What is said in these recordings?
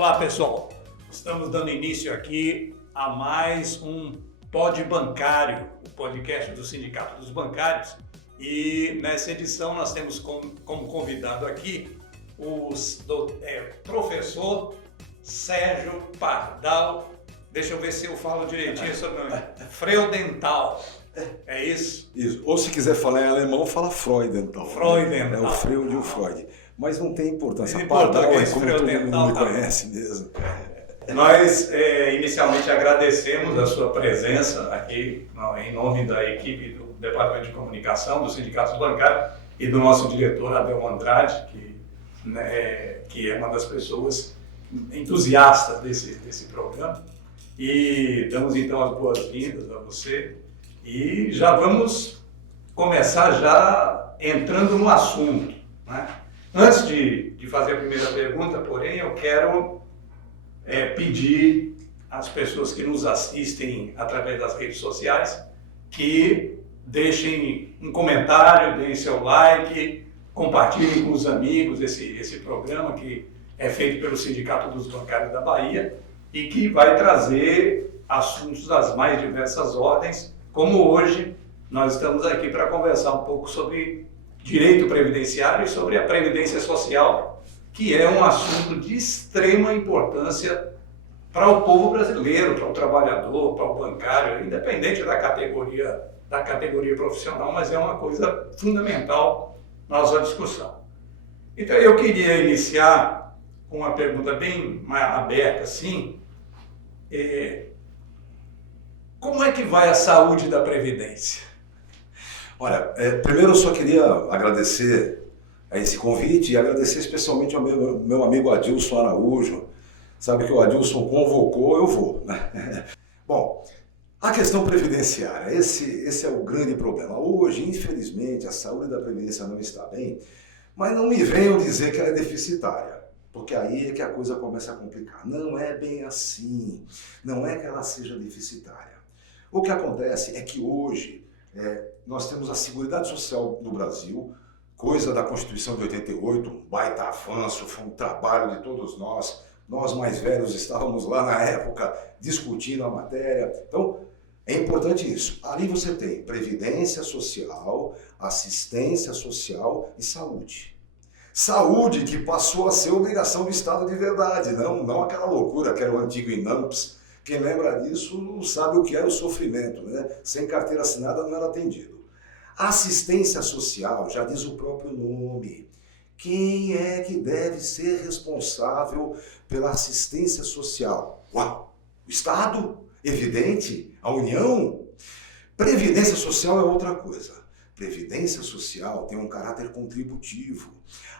Olá, pessoal. Estamos dando início aqui a mais um Pod Bancário, o podcast do Sindicato dos Bancários. E nessa edição nós temos como convidado aqui o professor Sérgio Pardal. Deixa eu ver se eu falo direitinho sobre o nome. Freudenthal. É isso? Isso. Ou se quiser falar em alemão, fala Freudenthal. Freudenthal. É o Freud e o Freud. Mas não tem importância. Em Pardal é português, como todo mundo Freudenthal, me tá. conhece mesmo. Nós inicialmente agradecemos a sua presença aqui em nome da equipe do Departamento de Comunicação do Sindicato dos Bancários e do nosso diretor Abel Andrade, que é uma das pessoas entusiastas desse programa. E damos então as boas-vindas a você e já vamos começar já entrando no assunto, né? Antes de fazer a primeira pergunta, porém, eu quero pedir às pessoas que nos assistem através das redes sociais que deixem um comentário, deem seu like, compartilhem com os amigos esse programa que é feito pelo Sindicato dos Bancários da Bahia e que vai trazer assuntos das mais diversas ordens, como hoje nós estamos aqui para conversar um pouco sobre direito previdenciário e sobre a previdência social, que é um assunto de extrema importância para o povo brasileiro, para o trabalhador, para o bancário, independente da categoria profissional, mas é uma coisa fundamental na nossa discussão. Então eu queria iniciar com uma pergunta bem mais aberta, assim, como é que vai a saúde da Previdência? Olha, primeiro eu só queria agradecer a esse convite e agradecer especialmente ao meu amigo Adilson Araújo. Sabe que o Adilson convocou, eu vou, né? Bom, a questão previdenciária, esse é o grande problema. Hoje, infelizmente, a saúde da Previdência não está bem, mas não me venham dizer que ela é deficitária, porque aí é que a coisa começa a complicar. Não é bem assim, não é que ela seja deficitária. O que acontece é que hoje nós temos a Seguridade Social no Brasil, coisa da Constituição de 88, um baita avanço, foi um trabalho de todos nós mais velhos estávamos lá na época discutindo a matéria. Então, é importante isso. Ali você tem previdência social, assistência social e saúde. Saúde que passou a ser obrigação do Estado de verdade, não aquela loucura que era o antigo INAMPS. Quem lembra disso não sabe o que era o sofrimento, né? Sem carteira assinada não era atendido. A assistência social, já diz o próprio nome. Quem é que deve ser responsável pela assistência social? Uau! O Estado? Evidente? A União? Previdência social é outra coisa. Previdência social tem um caráter contributivo.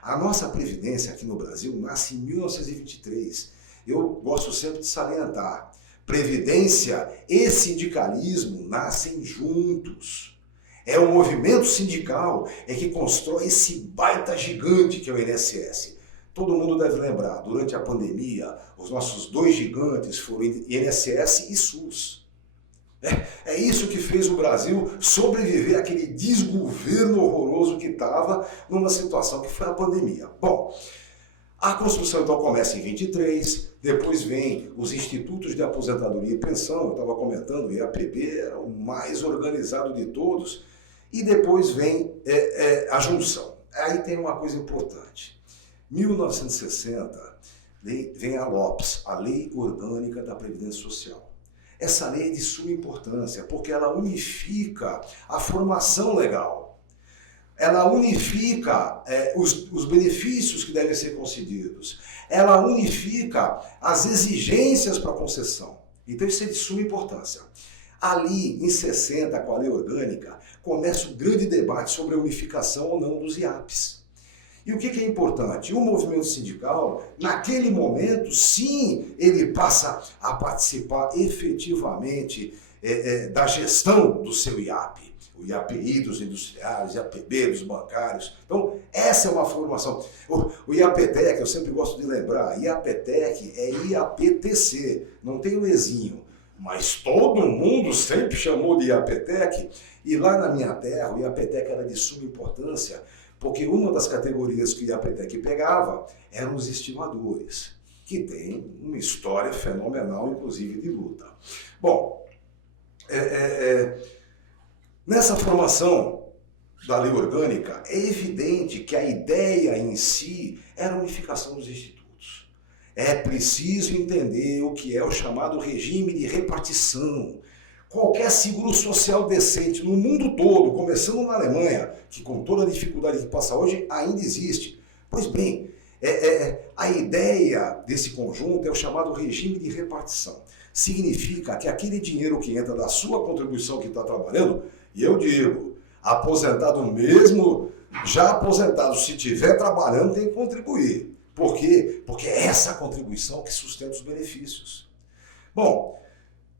A nossa Previdência aqui no Brasil nasce em 1923. Eu gosto sempre de salientar. Previdência e sindicalismo nascem juntos. É o movimento sindical que constrói esse baita gigante que é o INSS. Todo mundo deve lembrar, durante a pandemia, os nossos dois gigantes foram INSS e SUS. É isso que fez o Brasil sobreviver àquele desgoverno horroroso que estava numa situação que foi a pandemia. Bom, a construção então começa em 23, depois vem os institutos de aposentadoria e pensão, eu estava comentando, o IAPB era o mais organizado de todos, e depois vem a junção. Aí tem uma coisa importante. 1960 vem a LOPS, a Lei Orgânica da Previdência Social. Essa lei é de suma importância, porque ela unifica a formação legal. Ela unifica os benefícios que devem ser concedidos. Ela unifica as exigências para concessão. Então isso é de suma importância. Ali, em 60, com a lei orgânica, começa o grande debate sobre a unificação ou não dos IAPs. E o que é importante? O movimento sindical, naquele momento, sim, ele passa a participar efetivamente da gestão do seu IAP. O IAPI dos industriais, IAPB dos bancários. Então, essa é uma formação. O IAPTEC, eu sempre gosto de lembrar, IAPTEC é IAPTC, não tem o Ezinho. Mas todo mundo sempre chamou de IAPTEC, e lá na minha terra, o IAPTEC era de suma importância, porque uma das categorias que o IAPTEC pegava eram os estimadores. que tem uma história fenomenal, inclusive de luta. Bom, nessa formação da lei orgânica, é evidente que a ideia em si era a unificação dos institutos. É preciso entender o que é o chamado regime de repartição. Qualquer seguro social decente no mundo todo, começando na Alemanha, que com toda a dificuldade que passa hoje, ainda existe. Pois bem, a ideia desse conjunto é o chamado regime de repartição. Significa que aquele dinheiro que entra da sua contribuição que está trabalhando, e eu digo, aposentado mesmo, já aposentado, se estiver trabalhando, tem que contribuir. Por quê? Porque é essa contribuição que sustenta os benefícios. Bom,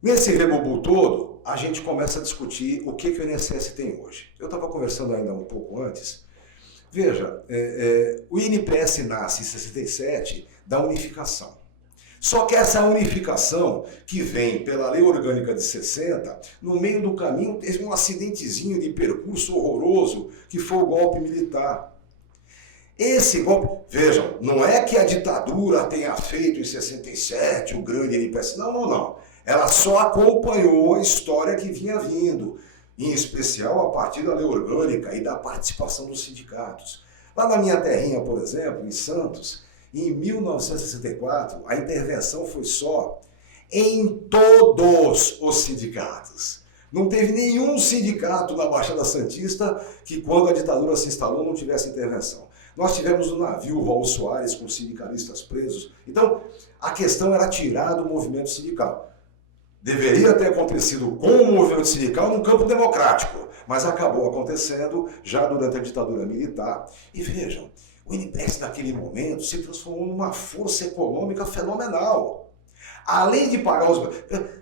nesse rebubu todo, a gente começa a discutir o que o INSS tem hoje. Eu estava conversando ainda um pouco antes. Veja, o INPS nasce em 67 da unificação. Só que essa unificação, que vem pela Lei Orgânica de 60, no meio do caminho teve um acidentezinho de percurso horroroso, que foi o golpe militar. Esse golpe, vejam, não é que a ditadura tenha feito em 67 o grande INPS, não. Ela só acompanhou a história que vinha vindo, em especial a partir da Lei Orgânica e da participação dos sindicatos. Lá na minha terrinha, por exemplo, em Santos, em 1964, a intervenção foi só em todos os sindicatos. Não teve nenhum sindicato na Baixada Santista que, quando a ditadura se instalou, não tivesse intervenção. Nós tivemos no navio Raul Soares com sindicalistas presos. Então, a questão era tirar do movimento sindical. Deveria ter acontecido com o movimento sindical no campo democrático, mas acabou acontecendo já durante a ditadura militar. E vejam, o INPS naquele momento se transformou numa força econômica fenomenal. Além de pagar os...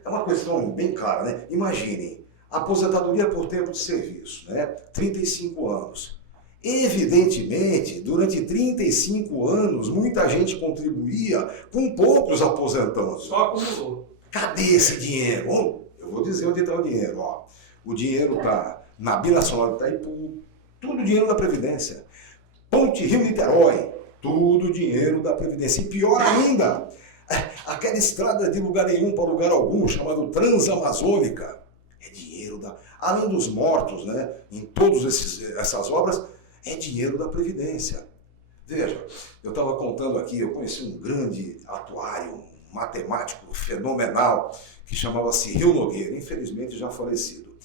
É uma questão bem clara, né? Imaginem, aposentadoria por tempo de serviço, né? 35 anos. Evidentemente, durante 35 anos, muita gente contribuía com poucos aposentados. Só acumulou. Cadê esse dinheiro? Bom, eu vou dizer onde está o dinheiro. Ó. O dinheiro está na Binacional de Itaipu, tudo dinheiro da Previdência. Ponte Rio-Niterói, tudo dinheiro da Previdência. E pior ainda, aquela estrada de lugar nenhum para lugar algum, chamado Transamazônica, é dinheiro da... Além dos mortos, né, em todas essas obras, é dinheiro da Previdência. Veja, eu estava contando aqui, eu conheci um grande atuário, um matemático fenomenal, que chamava-se Rio Nogueira, infelizmente já falecido.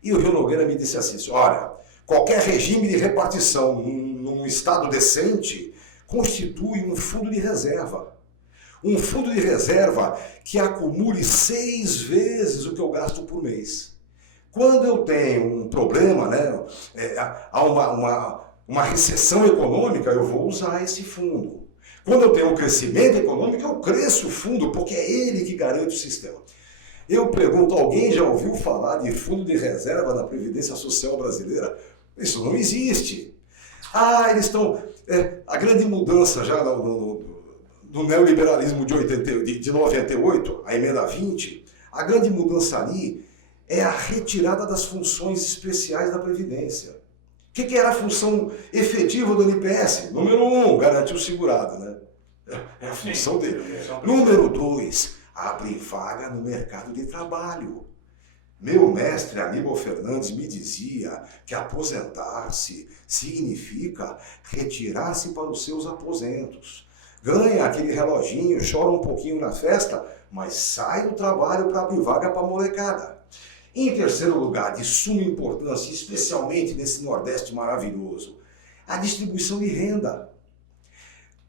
E o Rio Nogueira me disse assim, olha, qualquer regime de repartição num estado decente constitui um fundo de reserva. Um fundo de reserva que acumule 6 vezes o que eu gasto por mês. Quando eu tenho um problema, né, há uma recessão econômica, eu vou usar esse fundo. Quando eu tenho um crescimento econômico, eu cresço o fundo, porque é ele que garante o sistema. Eu pergunto, alguém já ouviu falar de fundo de reserva da Previdência Social brasileira? Isso não existe. Eles estão... a grande mudança já do neoliberalismo de 98, a emenda 20, a grande mudança ali é a retirada das funções especiais da Previdência. O que era a função efetiva do INPS? Número 1, garantir o segurado, né? É a função dele. Número 2, abrir vaga no mercado de trabalho. Meu mestre Aníbal Fernandes me dizia que aposentar-se significa retirar-se para os seus aposentos. Ganha aquele reloginho, chora um pouquinho na festa, mas sai do trabalho para abrir vaga para a molecada. Em terceiro lugar, de suma importância, especialmente nesse Nordeste maravilhoso, a distribuição de renda.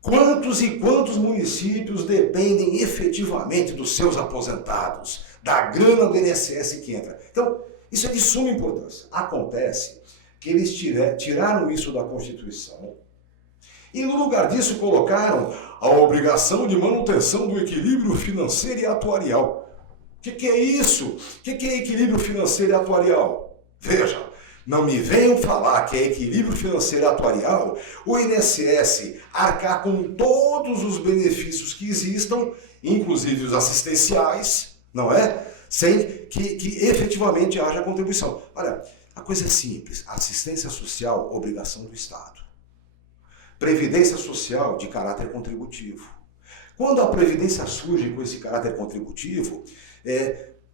Quantos e quantos municípios dependem efetivamente dos seus aposentados, da grana do INSS que entra? Então, isso é de suma importância. Acontece que eles tiraram isso da Constituição e, no lugar disso, colocaram a obrigação de manutenção do equilíbrio financeiro e atuarial. O que é isso? O que é equilíbrio financeiro e atuarial? Veja, não me venham falar que é equilíbrio financeiro e atuarial o INSS arcar com todos os benefícios que existam, inclusive os assistenciais, não é? Sem que efetivamente haja contribuição. Olha, a coisa é simples. Assistência social, obrigação do Estado. Previdência social, de caráter contributivo. Quando a Previdência surge com esse caráter contributivo,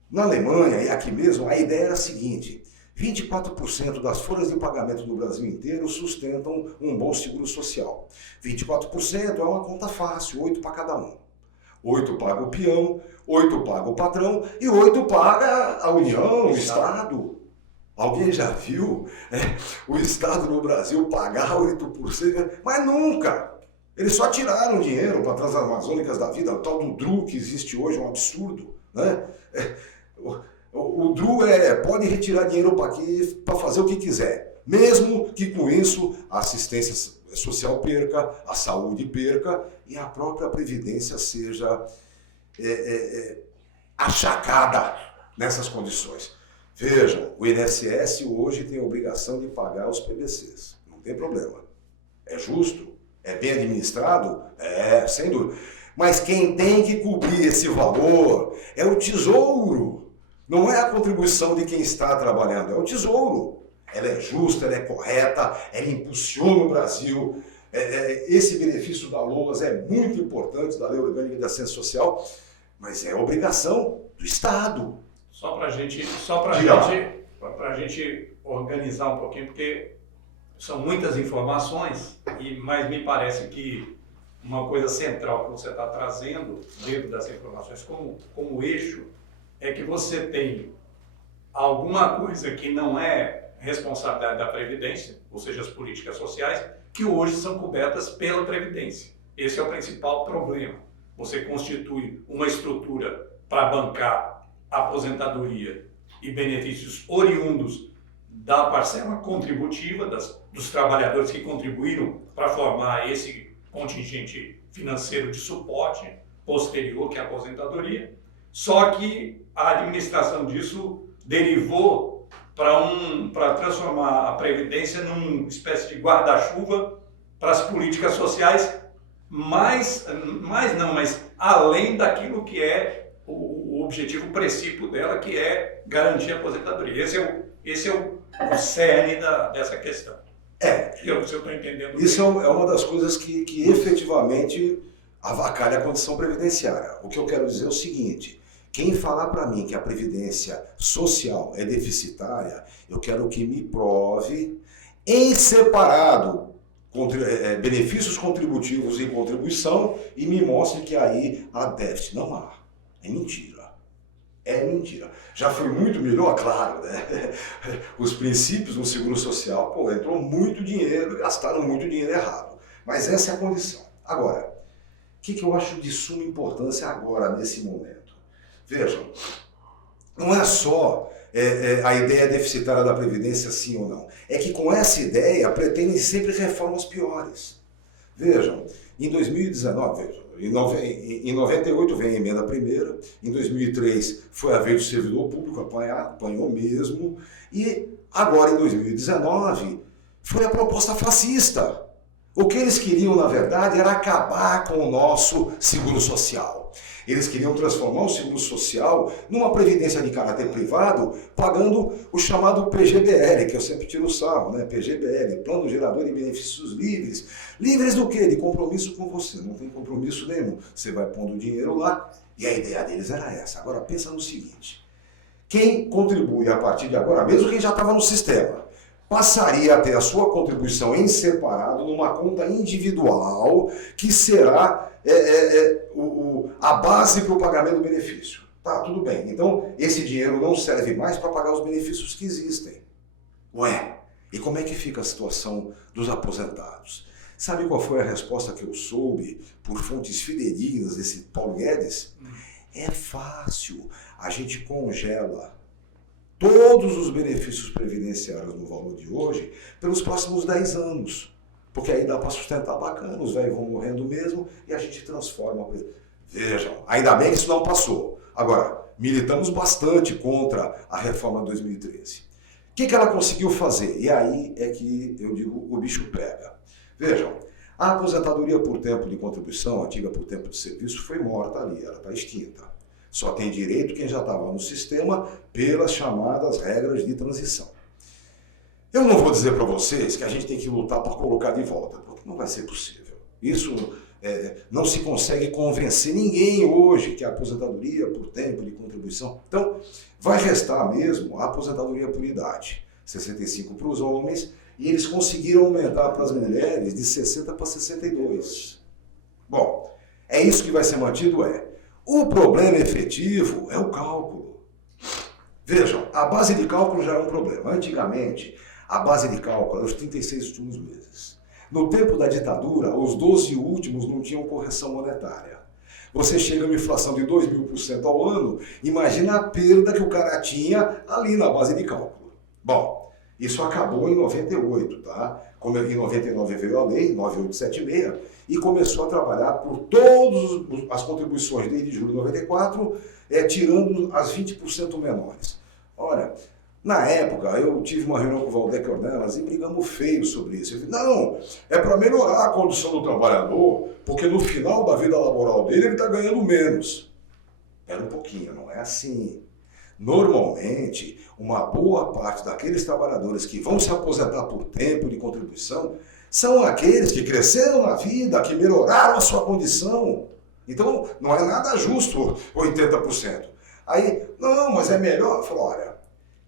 na Alemanha e aqui mesmo, a ideia era a seguinte: 24% das folhas de pagamento do Brasil inteiro sustentam um bom seguro social. 24% é uma conta fácil, 8 para cada um. 8 paga o peão, 8 paga o patrão e 8 paga a União, o Estado. Alguém já viu o Estado no Brasil pagar 8%? Mas nunca! Eles só tiraram dinheiro para Transamazônicas da vida, o tal do DRU que existe hoje, é um absurdo, né? O DRU pode retirar dinheiro para aqui para fazer o que quiser, mesmo que com isso a assistência social perca, a saúde perca e a própria Previdência seja achacada nessas condições. Vejam, o INSS hoje tem a obrigação de pagar os PBCs, não tem problema. É justo? É bem administrado? Sem dúvida. Mas quem tem que cobrir esse valor é o Tesouro. Não é a contribuição de quem está trabalhando, é o Tesouro. Ela é justa, ela é correta, ela impulsiona o Brasil. Esse benefício da LOAS é muito importante, da Lei Orgânica da Assistência Social, mas é obrigação do Estado. Só para a gente organizar um pouquinho, porque são muitas informações, mas me parece que uma coisa central que você está trazendo dentro das informações como eixo é que você tem alguma coisa que não é responsabilidade da Previdência, ou seja, as políticas sociais, que hoje são cobertas pela Previdência. Esse é o principal problema. Você constitui uma estrutura para bancar aposentadoria e benefícios oriundos da parcela contributiva dos trabalhadores que contribuíram para formar esse contingente financeiro de suporte posterior, que é a aposentadoria. Só que a administração disso derivou para transformar a Previdência numa espécie de guarda-chuva para as políticas sociais, mas além daquilo que é o objetivo princípio dela, que é garantir a aposentadoria. Esse é o cerne dessa questão. Se eu estou entendendo. Isso é uma das coisas que efetivamente avacalha a condição previdenciária. O que eu quero dizer é o seguinte: quem falar para mim que a previdência social é deficitária, eu quero que me prove em separado benefícios contributivos e contribuição e me mostre que aí há déficit. Não há. É mentira. É mentira. Já foi muito melhor, claro, né? Os princípios no seguro social, entrou muito dinheiro, gastaram muito dinheiro errado. Mas essa é a condição. Agora, o que eu acho de suma importância agora, nesse momento? Vejam, não é só a ideia deficitária da Previdência, sim ou não. É que com essa ideia pretendem sempre reformas piores. Vejam, em 2019, em 98 vem a emenda primeira, em 2003 foi a vez do servidor público apanhou mesmo, e agora em 2019 foi a proposta fascista. O que eles queriam, na verdade, era acabar com o nosso seguro social. Eles queriam transformar o seguro social numa previdência de caráter privado, pagando o chamado PGBL, que eu sempre tiro o sarro, né? PGBL, Plano Gerador de Benefícios Livres. Livres do quê? De compromisso com você. Não tem compromisso nenhum. Você vai pondo o dinheiro lá, e a ideia deles era essa. Agora pensa no seguinte: quem contribui a partir de agora, mesmo quem já estava no sistema, passaria a ter a sua contribuição em separado numa conta individual que será a base para o pagamento do benefício. Tá, tudo bem. Então, esse dinheiro não serve mais para pagar os benefícios que existem. Ué, e como é que fica a situação dos aposentados? Sabe qual foi a resposta que eu soube por fontes fidedignas desse Paulo Guedes? É fácil. A gente congela todos os benefícios previdenciários no valor de hoje pelos próximos 10 anos. Porque aí dá para sustentar bacana, os velhos vão morrendo mesmo e a gente transforma. Vejam, ainda bem que isso não passou. Agora, militamos bastante contra a reforma de 2013. O que ela conseguiu fazer? E aí é que eu digo, o bicho pega. Vejam, a aposentadoria por tempo de contribuição, antiga por tempo de serviço, foi morta ali, ela está extinta. Só tem direito quem já estava no sistema pelas chamadas regras de transição. Eu não vou dizer para vocês que a gente tem que lutar para colocar de volta, porque não vai ser possível. Isso não se consegue convencer ninguém hoje que a aposentadoria por tempo de contribuição. Então, vai restar mesmo a aposentadoria por idade, 65 para os homens, e eles conseguiram aumentar para as mulheres de 60 para 62. Bom, é isso que vai ser mantido, O problema efetivo é o cálculo. Vejam, a base de cálculo já é um problema. Antigamente, a base de cálculo era os 36 últimos meses. No tempo da ditadura, os 12 últimos não tinham correção monetária. Você chega a uma inflação de 2.000% ao ano, imagina a perda que o cara tinha ali na base de cálculo. Bom, isso acabou em 98, tá? Como em 99 veio a lei, 9876, e começou a trabalhar por todas as contribuições desde julho de 94, tirando as 20% menores. Olha, na época, eu tive uma reunião com o Valdec Ornelas e brigamos feio sobre isso. Eu disse, não, é para melhorar a condição do trabalhador, porque no final da vida laboral dele ele está ganhando menos. Espera um pouquinho, não é assim. Normalmente, uma boa parte daqueles trabalhadores que vão se aposentar por tempo de contribuição são aqueles que cresceram na vida, que melhoraram a sua condição. Então, não é nada justo 80%. Aí, não, mas é melhor. Eu falo, olha,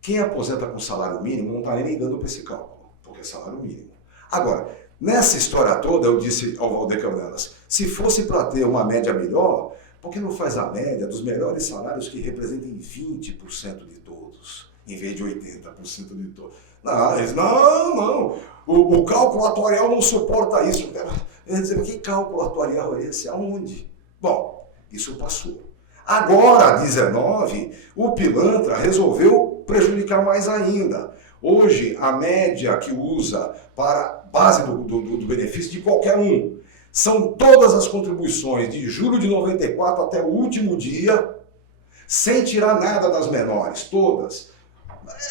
quem aposenta com salário mínimo não está nem ligando para esse cálculo, porque é salário mínimo. Agora, nessa história toda, eu disse ao Valdec Ornelas, se fosse para ter uma média melhor, por que não faz a média dos melhores salários que representem 20% de todos, em vez de 80% de todos? Não, eles, não. O cálculo atuarial não suporta isso. Eu ia dizer, que cálculo atuarial é esse? Aonde? Bom, isso passou. Agora, 19, o pilantra resolveu prejudicar mais ainda. Hoje, a média que usa para base do benefício de qualquer um são todas as contribuições de julho de 94 até o último dia, sem tirar nada das menores, todas.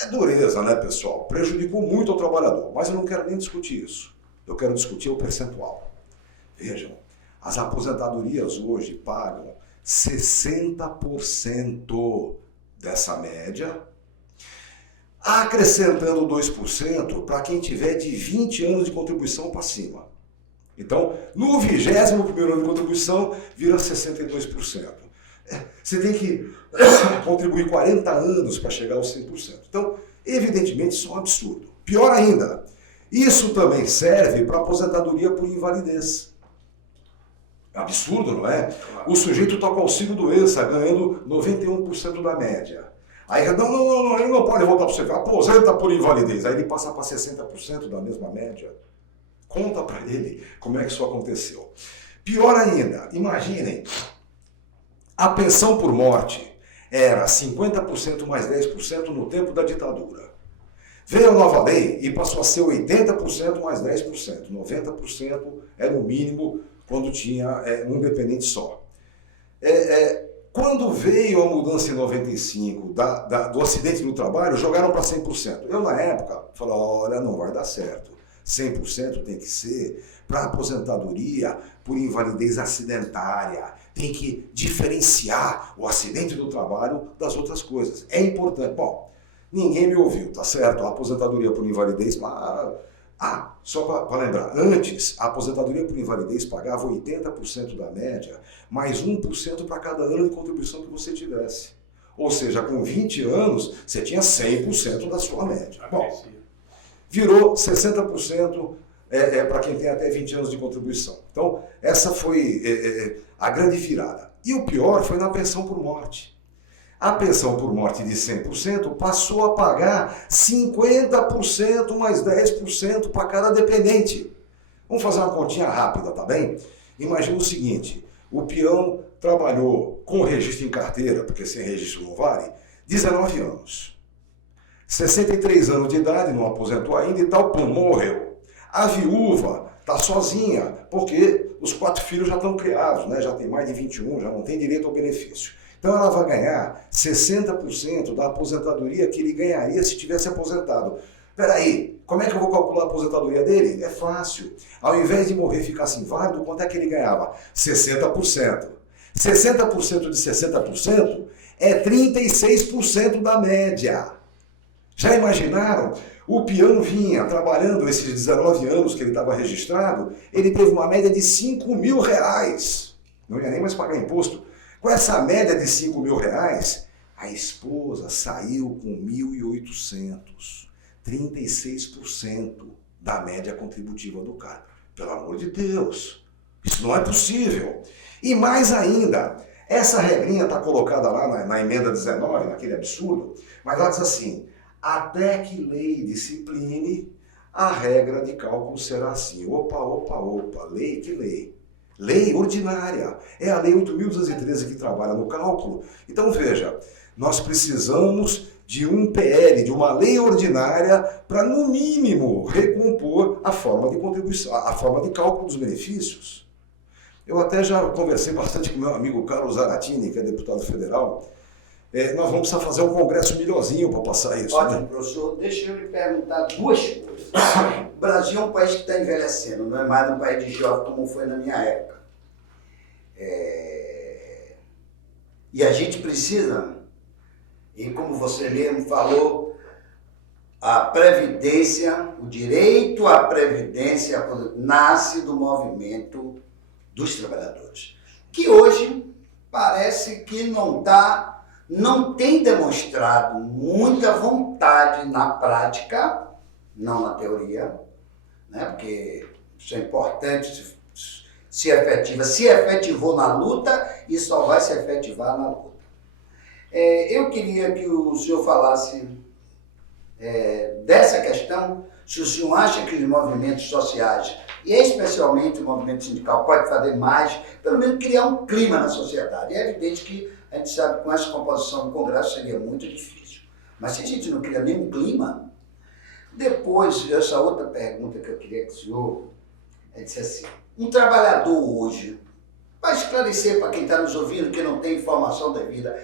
É dureza, né, pessoal? Prejudicou muito ao trabalhador, mas eu não quero nem discutir isso. Eu quero discutir o percentual. Vejam, as aposentadorias hoje pagam 60% dessa média, acrescentando 2% para quem tiver de 20 anos de contribuição para cima. Então, no 21º ano de contribuição, vira 62%. Você tem que contribuir 40 anos para chegar aos 100%. Então, evidentemente, isso é um absurdo. Pior ainda, isso também serve para aposentadoria por invalidez. Absurdo, não é? O sujeito está com auxílio-doença, ganhando 91% da média. Aí, não, ele não pode voltar para você, aposenta por invalidez. Aí ele passa para 60% da mesma média. Conta para ele como é que isso aconteceu. Pior ainda, imaginem, a pensão por morte era 50% mais 10% no tempo da ditadura. Veio a nova lei e passou a ser 80% mais 10%. 90% era o mínimo quando tinha um dependente só. Quando veio a mudança em 95 do acidente no trabalho, jogaram para 100%. Eu, na época, falei, olha, não vai dar certo. 100% tem que ser para aposentadoria por invalidez acidentária. Tem que diferenciar o acidente do trabalho das outras coisas. É importante. Bom, ninguém me ouviu, tá certo? A aposentadoria por invalidez... só para lembrar, antes a aposentadoria por invalidez pagava 80% da média, mais 1% para cada ano de contribuição que você tivesse. Ou seja, com 20 anos, você tinha 100% da sua média. Bom, virou 60% para quem tem até 20 anos de contribuição. Então, essa foi a grande virada. E o pior foi na pensão por morte. A pensão por morte de 100% passou a pagar 50% mais 10% para cada dependente. Vamos fazer uma continha rápida, tá bem? Imagina o seguinte, o peão trabalhou com registro em carteira, porque sem registro não vale, 19 anos. 63 anos de idade, não aposentou ainda e tal, pum, morreu. A viúva está sozinha, porque os 4 filhos já estão criados, né? Já tem mais de 21, já não tem direito ao benefício. Então ela vai ganhar 60% da aposentadoria que ele ganharia se tivesse aposentado. Peraí, como é que eu vou calcular a aposentadoria dele? É fácil. Ao invés de morrer e ficar assim inválido, quanto é que ele ganhava? 60%. 60% de 60% é 36% da média. Já imaginaram O peão vinha trabalhando esses 19 anos que ele estava registrado, ele teve uma média de 5 mil reais. Não ia nem mais pagar imposto. Com essa média de 5 mil reais, a esposa saiu com 1.800, 36% da média contributiva do cara. Pelo amor de Deus, isso não é possível. E mais ainda, essa regrinha está colocada lá na emenda 19, naquele absurdo, mas ela diz assim, até que lei discipline, a regra de cálculo será assim. Opa, lei que lei? Lei ordinária. É a lei 8.213 que trabalha no cálculo. Então veja, nós precisamos de um PL, de uma lei ordinária, para no mínimo recompor a forma de contribuição, a forma de cálculo dos benefícios. Eu até já conversei bastante com meu amigo Carlos Zaratini, que é deputado federal. Nós vamos precisar fazer um congresso melhorzinho para passar isso. Ótimo, né? professor. Deixa eu lhe perguntar duas coisas. O Brasil é um país que está envelhecendo, não é mais um país de jovem como foi na minha época. E a gente precisa, e como você mesmo falou, a previdência, o direito à previdência nasce do movimento dos trabalhadores, que hoje parece que não tem demonstrado muita vontade na prática, não na teoria, né? Porque isso é importante, se efetivou na luta e só vai se efetivar na luta. Eu queria que o senhor falasse dessa questão, se o senhor acha que os movimentos sociais, e especialmente o movimento sindical, pode fazer mais, pelo menos criar um clima na sociedade. É evidente que a gente sabe que com essa composição do Congresso seria muito difícil. Mas se a gente não cria nenhum clima, depois, essa outra pergunta que eu queria que o senhor disse assim, um trabalhador hoje, para esclarecer para quem está nos ouvindo, que não tem informação devida,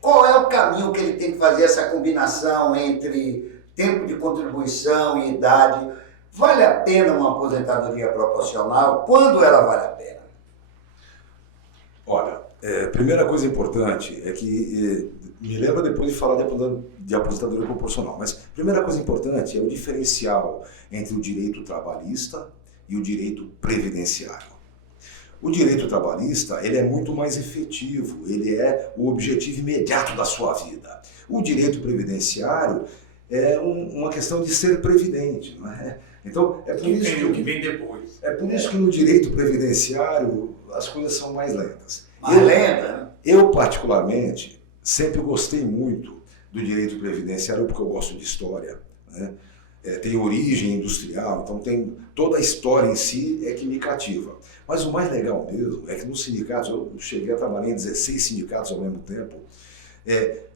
qual é o caminho que ele tem que fazer essa combinação entre tempo de contribuição e idade? Vale a pena uma aposentadoria proporcional? Quando ela vale a pena? Olha, primeira coisa importante é que, me lembra depois de falar de aposentadoria proporcional, mas primeira coisa importante é o diferencial entre o direito trabalhista e o direito previdenciário. O direito trabalhista, ele é muito mais efetivo, ele é o objetivo imediato da sua vida. O direito previdenciário é uma questão de ser previdente, não é? Então, é por isso que vem depois. É por isso que no direito previdenciário as coisas são mais lentas. Mais lenta, né? Eu, particularmente, sempre gostei muito do direito previdenciário porque eu gosto de história, né? Tem origem industrial, então tem toda a história em si é que me cativa. Mas o mais legal mesmo é que nos sindicatos, eu cheguei a trabalhar em 16 sindicatos ao mesmo tempo,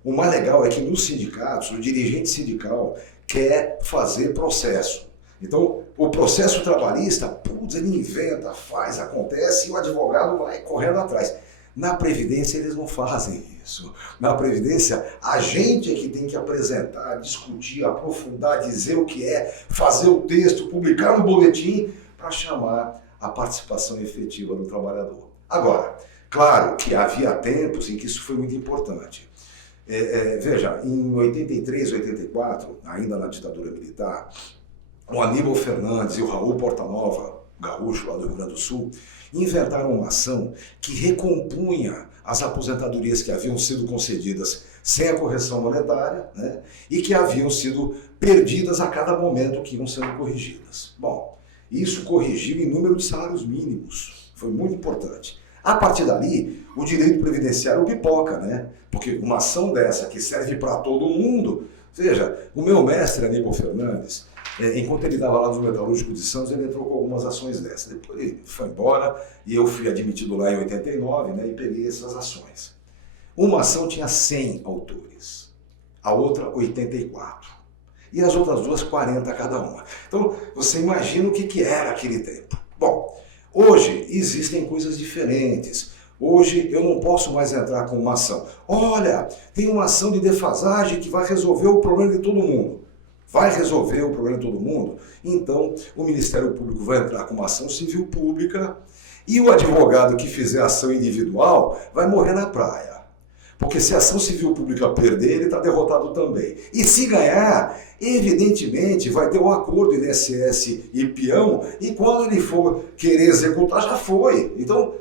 o mais legal é que nos sindicatos, o dirigente sindical quer fazer processo. Então, o processo trabalhista, putz, ele inventa, faz, acontece, e o advogado vai correndo atrás. Na Previdência, eles não fazem isso. Na Previdência, a gente é que tem que apresentar, discutir, aprofundar, dizer o que é, fazer o texto, publicar no boletim, para chamar a participação efetiva do trabalhador. Agora, claro que havia tempos em que isso foi muito importante. Veja, em 83, 84, ainda na ditadura militar, o Aníbal Fernandes e o Raul Portanova, gaúcho lá do Rio Grande do Sul, inventaram uma ação que recompunha as aposentadorias que haviam sido concedidas sem a correção monetária, né, e que haviam sido perdidas a cada momento que iam sendo corrigidas. Bom, isso corrigiu em número de salários mínimos, foi muito importante. A partir dali, o direito previdenciário pipoca, né? Porque uma ação dessa que serve para todo mundo... Veja, o meu mestre Aníbal Fernandes, enquanto ele estava lá no Metalúrgico de Santos, ele entrou com algumas ações dessas. Depois ele foi embora e eu fui admitido lá em 89, né, e peguei essas ações. Uma ação tinha 100 autores, a outra 84. E as outras duas 40 cada uma. Então, você imagina o que era aquele tempo. Bom, hoje existem coisas diferentes. Hoje eu não posso mais entrar com uma ação. Olha, tem uma ação de defasagem que vai resolver o problema de todo mundo. Vai resolver o problema de todo mundo? Então, o Ministério Público vai entrar com uma ação civil pública e o advogado que fizer ação individual vai morrer na praia. Porque se a ação civil pública perder, ele está derrotado também. E se ganhar, evidentemente vai ter um acordo INSS e peão, e quando ele for querer executar, já foi. Então,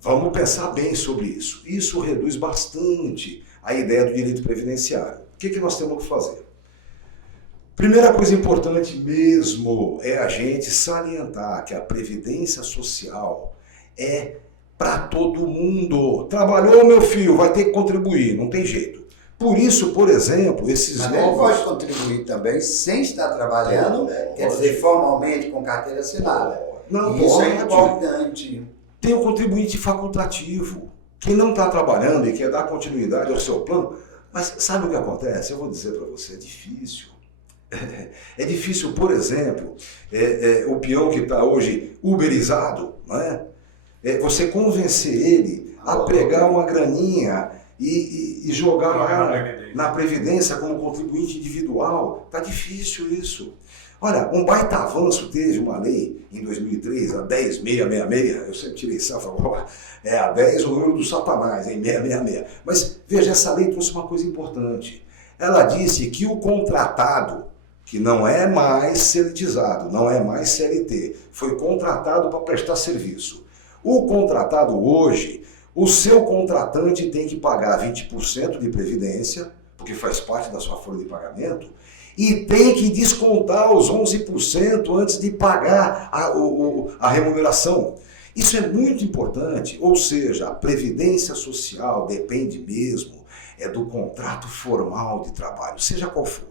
vamos pensar bem sobre isso. Isso reduz bastante a ideia do direito previdenciário. O que nós temos que fazer? Primeira coisa importante mesmo é a gente salientar que a previdência social é para todo mundo. Trabalhou, meu filho, vai ter que contribuir, não tem jeito. Por isso, por exemplo, esses Mas novos... ele pode contribuir também sem estar trabalhando, quer dizer, formalmente, com carteira assinada. Não, isso é pode. importante. Tem o contribuinte facultativo, que não está trabalhando e quer dar continuidade ao seu plano. Mas sabe o que acontece? Eu vou dizer para você, é difícil. É difícil, por exemplo, o peão que está hoje uberizado, não é? Você convencer ele a pegar uma graninha e jogar lá na Previdência como contribuinte individual. Está difícil isso. Olha, um baita avanço teve uma lei em 2003, a 10666, eu sempre tirei safra, a 10 o número do satanás, em 666. Mas veja, essa lei trouxe uma coisa importante. Ela disse que o contratado, que não é mais seletizado, não é mais CLT, foi contratado para prestar serviço. O contratado hoje, o seu contratante tem que pagar 20% de previdência, porque faz parte da sua folha de pagamento, e tem que descontar os 11% antes de pagar a remuneração. Isso é muito importante, ou seja, a previdência social depende mesmo do contrato formal de trabalho, seja qual for.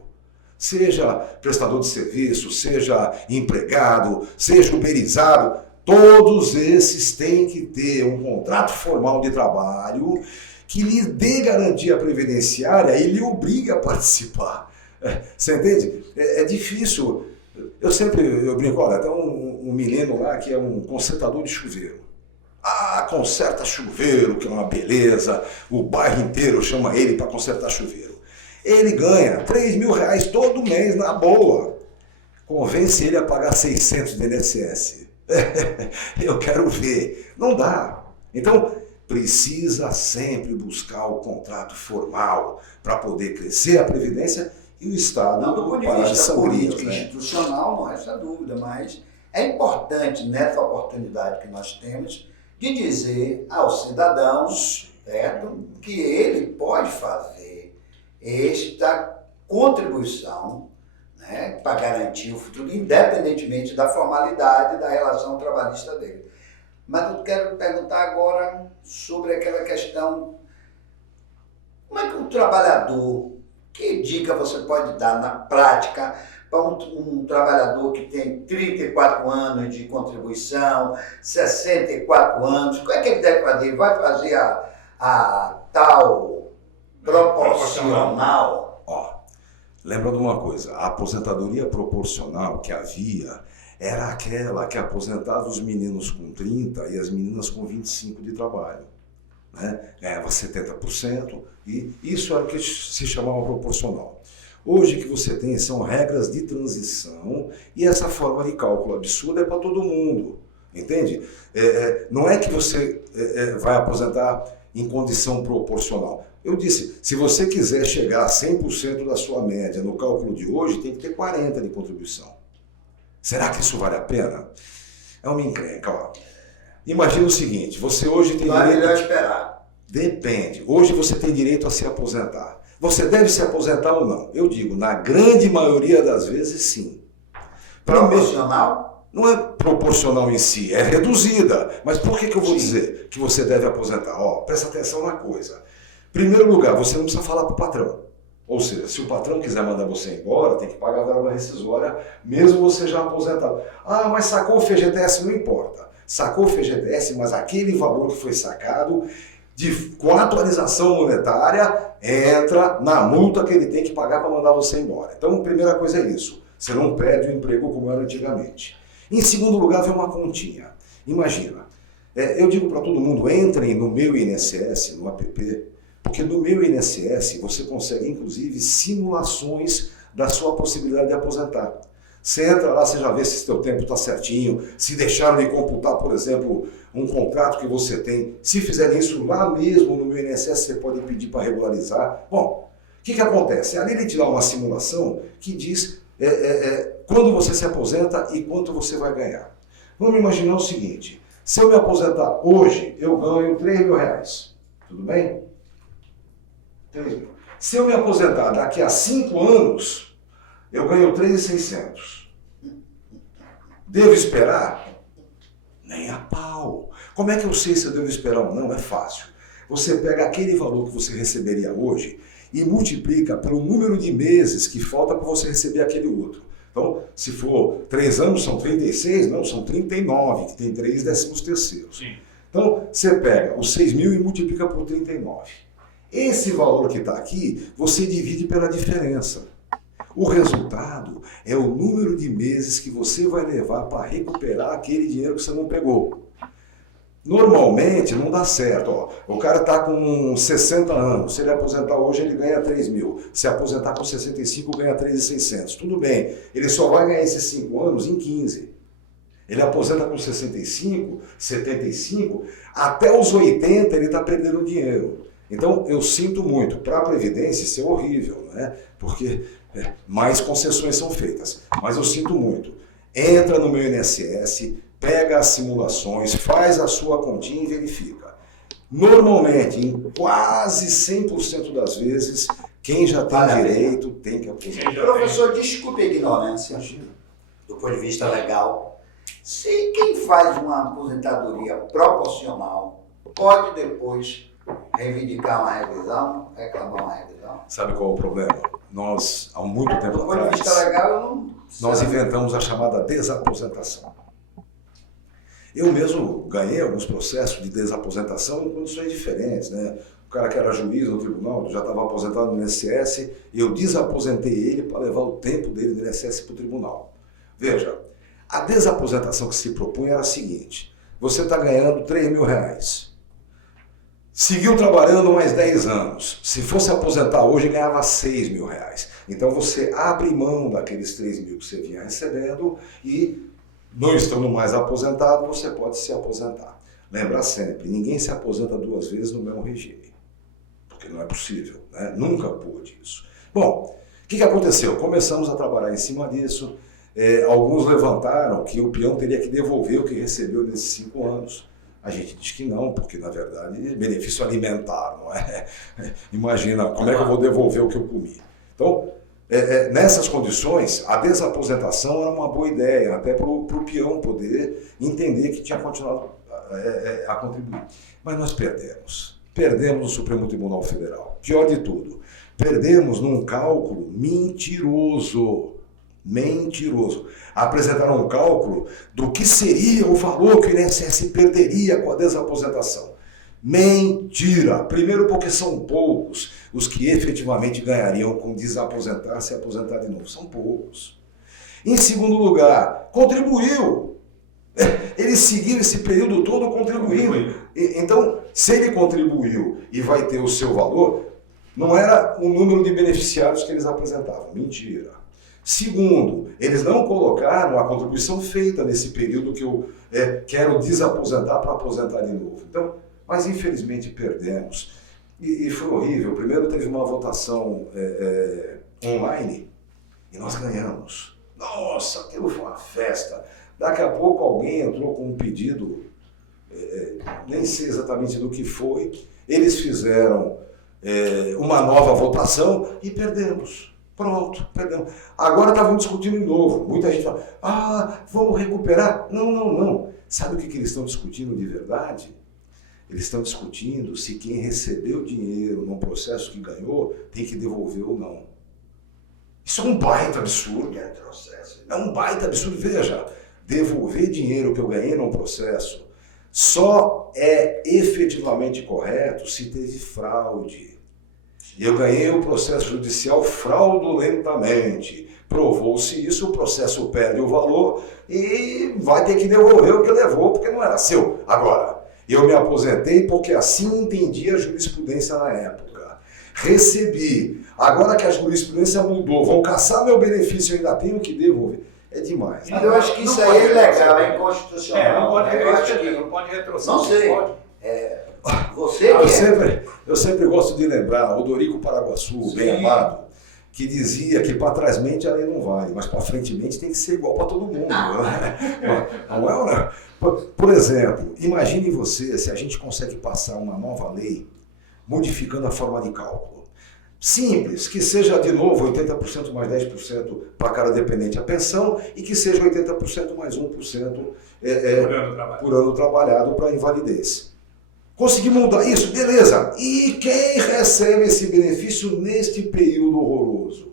Seja prestador de serviço, seja empregado, seja uberizado, todos esses têm que ter um contrato formal de trabalho que lhe dê garantia previdenciária e lhe obrigue a participar. Você entende? É difícil. Eu brinco, olha, tem um menino lá que é um consertador de chuveiro. Conserta chuveiro, que é uma beleza, o bairro inteiro chama ele para consertar chuveiro. Ele ganha R$3.000 todo mês, na boa. Convence ele a pagar 600 de INSS. Eu quero ver. Não dá. Então, precisa sempre buscar o contrato formal para poder crescer a Previdência e o Estado. Não, do ponto de vista político e institucional, não há essa dúvida, mas é importante, nessa oportunidade que nós temos, de dizer aos cidadãos, certo, que ele pode fazer esta contribuição, né, para garantir o futuro, independentemente da formalidade da relação trabalhista dele. Mas eu quero perguntar agora sobre aquela questão, como é que o trabalhador, que dica você pode dar na prática para um trabalhador que tem 34 anos de contribuição, 64 anos, o que é que ele deve fazer? Vai fazer a tal proporcional? Lembra de uma coisa, a aposentadoria proporcional que havia era aquela que aposentava os meninos com 30 e as meninas com 25 de trabalho. Né? Ganhava 70% e isso era o que se chamava proporcional. Hoje o que você tem são regras de transição e essa forma de cálculo absurda é para todo mundo, entende? Não é que você vai aposentar em condição proporcional. Eu disse, se você quiser chegar a 100% da sua média no cálculo de hoje, tem que ter 40% de contribuição. Será que isso vale a pena? É uma encrenca, ó. Imagina o seguinte, você hoje tem direito... direito... É melhor esperar. Depende. Hoje você tem direito a se aposentar. Você deve se aposentar ou não? Eu digo, na grande maioria das vezes, sim. Proporcional? Não é proporcional em si, é reduzida. Mas por que eu vou dizer que você deve aposentar? Presta atenção na coisa. Em primeiro lugar, você não precisa falar para o patrão. Ou seja, se o patrão quiser mandar você embora, tem que pagar a verba rescisória, mesmo você já aposentado. Mas sacou o FGTS, não importa. Sacou o FGTS, mas aquele valor que foi sacado, com a atualização monetária, entra na multa que ele tem que pagar para mandar você embora. Então, a primeira coisa é isso. Você não perde o emprego como era antigamente. Em segundo lugar, vem uma continha. Imagina, eu digo para todo mundo, entrem no meu INSS, no app, porque no meu INSS você consegue, inclusive, simulações da sua possibilidade de aposentar. Você entra lá, você já vê se seu tempo está certinho, se deixaram de computar, por exemplo, um contrato que você tem. Se fizerem isso lá mesmo no meu INSS, você pode pedir para regularizar. Bom, o que acontece? Ali ele te dá uma simulação que diz quando você se aposenta e quanto você vai ganhar. Vamos imaginar o seguinte, se eu me aposentar hoje, eu ganho R$3.000, tudo bem? 3 mil. Se eu me aposentar daqui a 5 anos, eu ganho 3.600. Devo esperar? Nem a pau. Como é que eu sei se eu devo esperar ou não? É fácil. Você pega aquele valor que você receberia hoje e multiplica pelo número de meses que falta para você receber aquele outro. Então, se for 3 anos, são 36, não, são 39, que tem 3 13º. Sim. Então, você pega os 6.000 e multiplica por 39. Esse valor que está aqui, você divide pela diferença. O resultado é o número de meses que você vai levar para recuperar aquele dinheiro que você não pegou. Normalmente não dá certo. Ó. O cara está com 60 anos, se ele aposentar hoje ele ganha 3.000. Se aposentar com 65 ganha 3.600. Tudo bem, ele só vai ganhar esses 5 anos em 15. Ele aposenta com 65, 75, até os 80 ele está perdendo dinheiro. Então eu sinto muito, para a Previdência isso é horrível, né? Porque mais concessões são feitas. Mas eu sinto muito. Entra no meu INSS, pega as simulações, faz a sua continha e verifica. Normalmente, em quase 100% das vezes, quem já tem direito tem que aposentar. Professor, desculpe a ignorância, do ponto de vista legal. Se quem faz uma aposentadoria proporcional pode depois reivindicar uma revisão, reclamar uma revisão? Sabe qual é o problema? Nós, há muito tempo Do ponto de vista atrás, legal, eu não... nós inventamos a chamada desaposentação. Eu mesmo ganhei alguns processos de desaposentação em condições diferentes, né? O cara que era juiz no tribunal, já estava aposentado no INSS, e eu desaposentei ele para levar o tempo dele do INSS para o tribunal. Veja, a desaposentação que se propõe era a seguinte, você está ganhando R$3.000, seguiu trabalhando mais 10 anos, se fosse aposentar hoje ganhava R$6.000. Então você abre mão daqueles 3.000 que você vinha recebendo e, não estando mais aposentado, você pode se aposentar. Lembra sempre, ninguém se aposenta 2 vezes no mesmo regime, porque não é possível, né? Nunca pôde isso. Bom, o que aconteceu? Começamos a trabalhar em cima disso, alguns levantaram que o peão teria que devolver o que recebeu nesses 5 anos. A gente diz que não, porque na verdade é benefício alimentar, não é? Imagina, como é que eu vou devolver o que eu comi? Então, nessas condições, a desaposentação era uma boa ideia, até para o peão poder entender que tinha continuado a contribuir. Mas nós perdemos no Supremo Tribunal Federal. Pior de tudo, perdemos num cálculo mentiroso. Apresentaram um cálculo do que seria o valor que o INSS perderia com a desaposentação. Mentira! Primeiro porque são poucos os que efetivamente ganhariam com desaposentar-se e aposentar de novo. São poucos. Em segundo lugar, contribuiu. Ele seguiu esse período todo contribuindo. Então, se ele contribuiu e vai ter o seu valor, não era o número de beneficiários que eles apresentavam. Mentira. Segundo, eles não colocaram a contribuição feita nesse período que eu quero desaposentar para aposentar de novo. Então, mas infelizmente perdemos. E foi horrível. Primeiro teve uma votação online e nós ganhamos. Nossa, aquilo foi uma festa. Daqui a pouco alguém entrou com um pedido, nem sei exatamente do que foi. Eles fizeram uma nova votação e perdemos. Pronto, perdemos. Agora estavam discutindo de novo. Muita gente fala, vamos recuperar. Não. Sabe o que eles estão discutindo de verdade? Eles estão discutindo se quem recebeu dinheiro num processo que ganhou tem que devolver ou não. Isso é um baita absurdo. É um baita absurdo. Veja, devolver dinheiro que eu ganhei num processo só é efetivamente correto se teve fraude. Eu ganhei o processo judicial fraudulentamente. Provou-se isso, o processo perde o valor e vai ter que devolver o que levou, porque não era seu. Agora, eu me aposentei porque assim entendi a jurisprudência na época. Recebi. Agora que a jurisprudência mudou, vão caçar meu benefício, eu ainda tenho que devolver. É demais. Mas eu acho que isso aí é ilegal, é inconstitucional. Não pode eu acho que não pode retroceder. não sei. Pode. Você que Eu sempre gosto de lembrar o Dorico Paraguaçu, bem amado, que dizia que para trás-mente a lei não vale, mas para frente-mente tem que ser igual para todo mundo. Não é, né? Por exemplo, imagine você se a gente consegue passar uma nova lei modificando a forma de cálculo. Simples, que seja de novo 80% mais 10% para cada dependente a pensão e que seja 80% mais 1% por ano trabalhado para invalidez. Consegui mudar isso? Beleza. E quem recebe esse benefício neste período horroroso?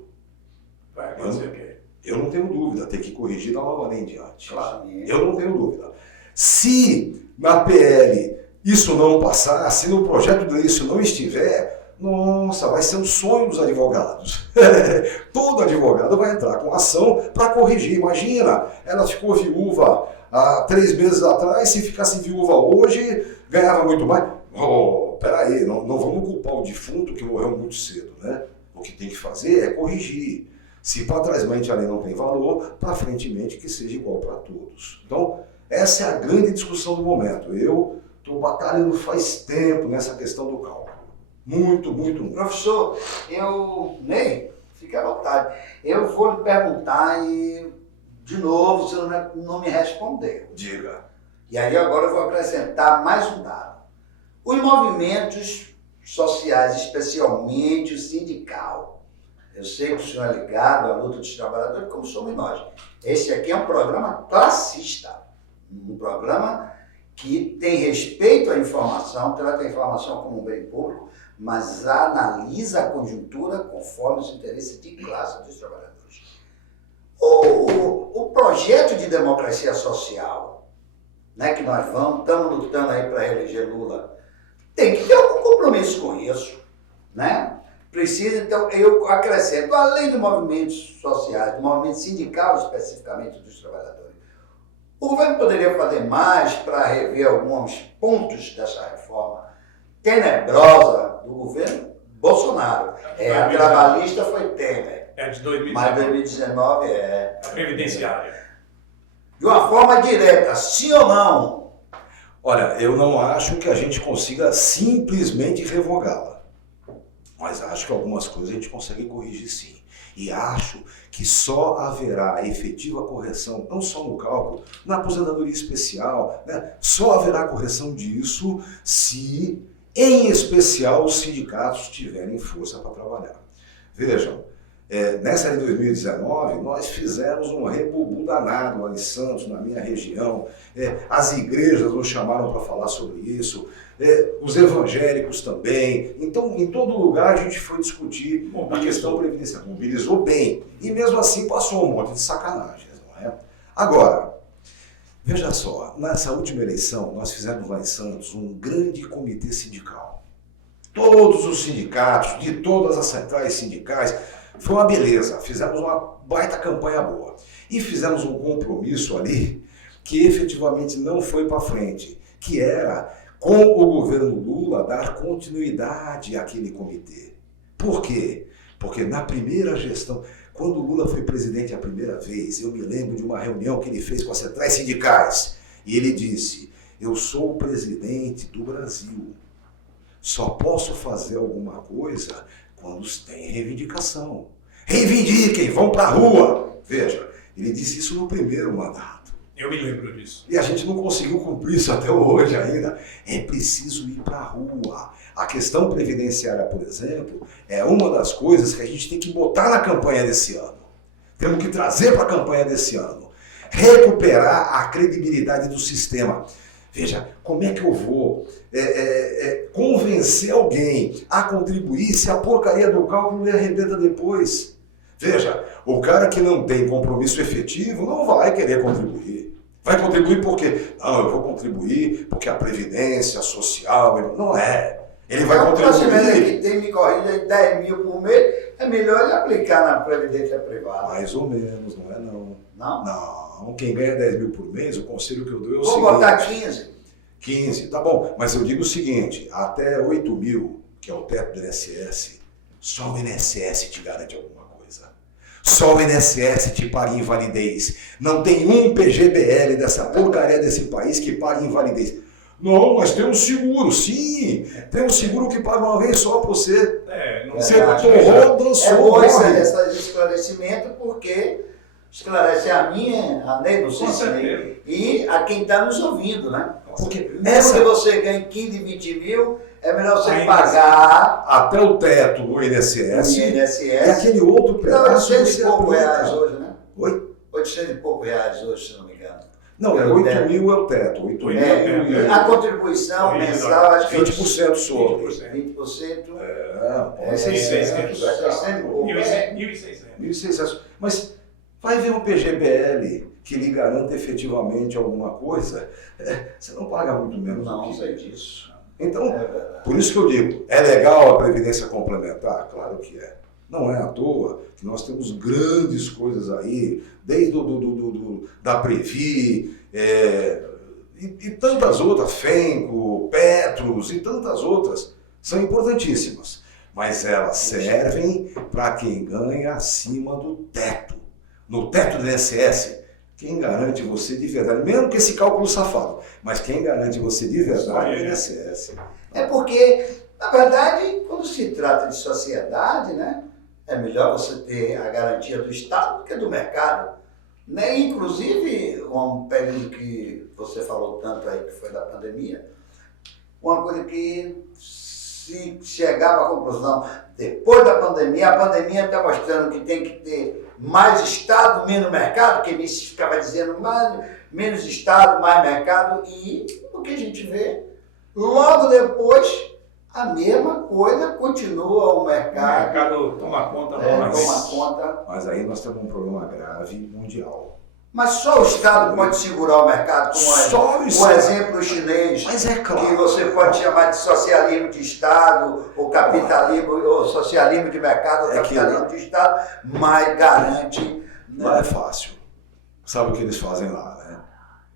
Vai acontecer o quê? Eu não tenho dúvida, tem que corrigir da nova lei em diante. Claro. Eu não tenho dúvida. Se na PL isso não passar, se no projeto de lei isso não estiver, nossa, vai ser um sonho dos advogados. Todo advogado vai entrar com ação para corrigir. Imagina, ela ficou viúva há 3 meses atrás, se ficasse viúva hoje, ganhava muito mais. Peraí, não vamos culpar o defunto que morreu muito cedo, né? O que tem que fazer é corrigir. Se para trás-mente a lei não tem valor, para frente-mente que seja igual para todos. Então, essa é a grande discussão do momento. Eu estou batalhando faz tempo nessa questão do cálculo. Muito. Professor, Ney, fique à vontade. Eu vou lhe perguntar e, de novo, você não me respondeu. Diga. E aí agora eu vou acrescentar mais um dado. Os movimentos sociais, especialmente o sindical, eu sei que o senhor é ligado à luta dos trabalhadores, como somos nós. Esse aqui é um programa classista, um programa que tem respeito à informação, trata a informação como um bem público, mas analisa a conjuntura conforme os interesses de classe dos trabalhadores. O projeto de democracia social, né, que nós estamos lutando aí para eleger Lula, tem que ter algum compromisso com isso, né? Precisa, então, eu acrescento, além dos movimentos sociais, do movimento sindical especificamente dos trabalhadores, o governo poderia fazer mais para rever alguns pontos dessa reforma tenebrosa do governo Bolsonaro. A trabalhista foi Temer. É de 2019. Mas 2019 é... Previdenciária. De uma forma direta, sim ou não? Olha, eu não acho que a gente consiga simplesmente revogá-la. Mas acho que algumas coisas a gente consegue corrigir sim. E acho que só haverá efetiva correção, não só no cálculo, na aposentadoria especial, né? Só haverá correção disso se, em especial, os sindicatos tiverem força para trabalhar. Vejam, nessa de 2019, nós fizemos um rebubu danado lá em Santos, na minha região. As igrejas nos chamaram para falar sobre isso, os evangélicos também. Então, em todo lugar, a gente foi discutir a questão previdenciária. Mobilizou bem. E mesmo assim passou um monte de sacanagens, não é? Agora, veja só, nessa última eleição, nós fizemos lá em Santos um grande comitê sindical. Todos os sindicatos, de todas as centrais sindicais, foi uma beleza, fizemos uma baita campanha boa. E fizemos um compromisso ali que efetivamente não foi para frente, que era, com o governo Lula, dar continuidade àquele comitê. Por quê? Porque na primeira gestão, quando o Lula foi presidente a primeira vez, eu me lembro de uma reunião que ele fez com as centrais sindicais. E ele disse, eu sou o presidente do Brasil. Só posso fazer alguma coisa quando tem reivindicação. Reivindiquem, vão para a rua. Veja, ele disse isso no primeiro mandato. Eu me lembro disso. E a gente não conseguiu cumprir isso até hoje ainda. É preciso ir para a rua. A questão previdenciária, por exemplo, é uma das coisas que a gente tem que botar na campanha desse ano. Temos que trazer para a campanha desse ano. Recuperar a credibilidade do sistema. Veja, como é que eu vou convencer alguém a contribuir se a porcaria do cálculo me arrebenta depois? Veja, o cara que não tem compromisso efetivo não vai querer contribuir. Vai contribuir por quê? Não, eu vou contribuir porque a previdência social... Não é. Ele vai contribuir... que tem, me corrija, 10 mil por mês, é melhor ele aplicar na previdência privada. Mais ou menos, não é não. Não? Não, quem ganha 10 mil por mês, o conselho que eu dou é o Vou seguinte... botar 15. 15, tá bom. Mas eu digo o seguinte, até 8 mil, que é o teto do INSS, só o INSS te garante alguma coisa. Só o INSS te paga invalidez. Não tem um PGBL dessa porcaria desse país que paga invalidez. Não, mas tem um seguro, sim. Tem um seguro que paga uma vez só pra você. Você torrou, dançou. É bom esse esclarecimento, porque esclarece a Ney, não sei se e a quem está nos ouvindo, né? Porque mesmo que você ganhe 15, 20 mil, é melhor você pagar até o teto do INSS. E aquele outro pedaço. Não, 800 e pouco reais hoje, né? Oi? 800 e pouco reais hoje, se não me engano. Não, 8 mil é o teto. 8 mil a contribuição mensal, acho que 20% sobre. 20%. É 600. 1.600. Mas vai ver um PGBL que lhe garanta efetivamente alguma coisa, você não paga muito menos. Não sei disso. Então, por isso que eu digo, é legal a Previdência Complementar? Claro que é. Não é à toa que nós temos grandes coisas aí, desde da Previ, e tantas outras, Fenco, Petros e tantas outras, são importantíssimas. Mas elas servem para quem ganha acima do teto. No teto do INSS, quem garante você de verdade, mesmo que esse cálculo safado, mas quem garante você de verdade é o INSS. É porque, na verdade, quando se trata de sociedade, né, é melhor você ter a garantia do Estado do que do mercado. Né? Inclusive, um período que você falou tanto aí, que foi da pandemia, uma coisa que se chegava à conclusão, depois da pandemia, a pandemia está mostrando que tem que ter mais Estado, menos mercado, que ele ficava dizendo menos Estado, mais mercado, e o que a gente vê, logo depois, a mesma coisa, continua o mercado. O mercado toma conta. Toma conta. Mas aí nós temos um problema grave mundial. Mas só o Estado pode segurar o mercado, como o exemplo chinês, mas é claro, que você pode chamar de socialismo de Estado, ou capitalismo, ou socialismo de mercado, ou capitalismo de Estado, mas garante... Não é fácil. Sabe o que eles fazem lá, né?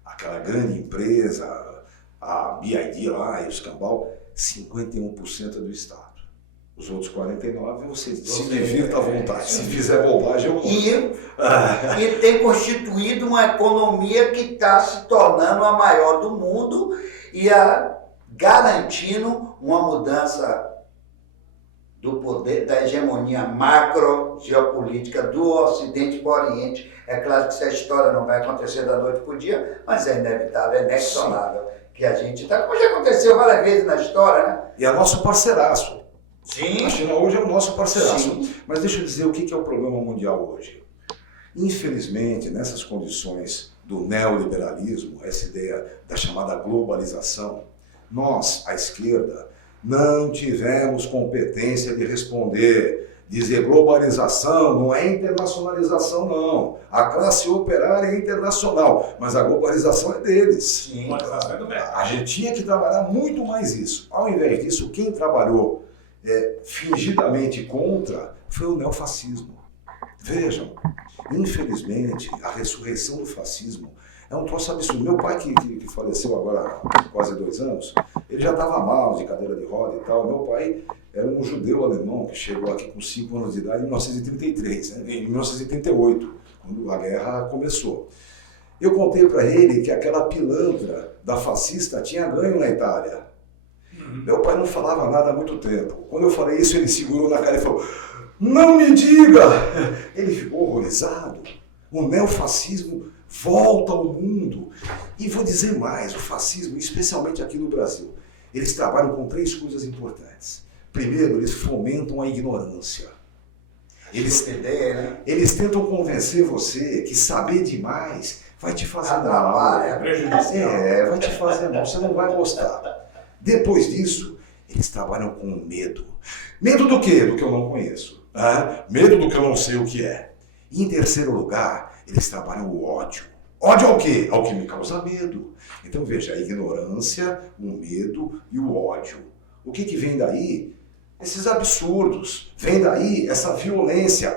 Aquela grande empresa, a BID lá e os cambal, 51% é do Estado. Os outros 49% você se divirta à vontade. Se fizer bobagem, eu e tem constituído uma economia que está se tornando a maior do mundo e garantindo uma mudança do poder, da hegemonia macro geopolítica do Ocidente para o Oriente. É claro que essa história não vai acontecer da noite para o dia, mas é inevitável, é inexorável que a gente está, como já aconteceu várias vezes na história, né? E é nosso parceiraço. Sim. A China hoje é o nosso parceiraço. Sim. Mas deixa eu dizer o que é o problema mundial hoje. Infelizmente, nessas condições do neoliberalismo, essa ideia da chamada globalização, nós, a esquerda, não tivemos competência de responder, dizer globalização não é internacionalização, não. A classe operária é internacional, mas a globalização é deles. Sim. A gente tinha que trabalhar muito mais isso. Ao invés disso, quem trabalhou fingidamente contra foi o neofascismo. Vejam, infelizmente, a ressurreição do fascismo é um troço absurdo. Meu pai, que faleceu agora há quase 2 anos, ele já estava mal, de cadeira de roda e tal. Meu pai era um judeu alemão que chegou aqui com 5 anos de idade em 1933, né? Em 1938, quando a guerra começou. Eu contei para ele que aquela pilantra da fascista tinha ganho na Itália. Meu pai não falava nada há muito tempo. Quando eu falei isso, ele segurou na cara e falou: não me diga! Ele ficou horrorizado. O neofascismo volta ao mundo. E vou dizer mais, o fascismo, especialmente aqui no Brasil, eles trabalham com 3 coisas importantes. Primeiro, eles fomentam a ignorância. Eles tentam convencer você que saber demais vai te fazer mal. Vai te fazer mal, você não vai gostar. Depois disso, eles trabalham com medo. Medo do quê? Do que eu não conheço. Medo do que eu não sei o que é. E em terceiro lugar, eles trabalham o ódio. Ódio ao quê? Ao que me causa medo. Então veja, a ignorância, o medo e o ódio. O que vem daí? Esses absurdos. Vem daí essa violência.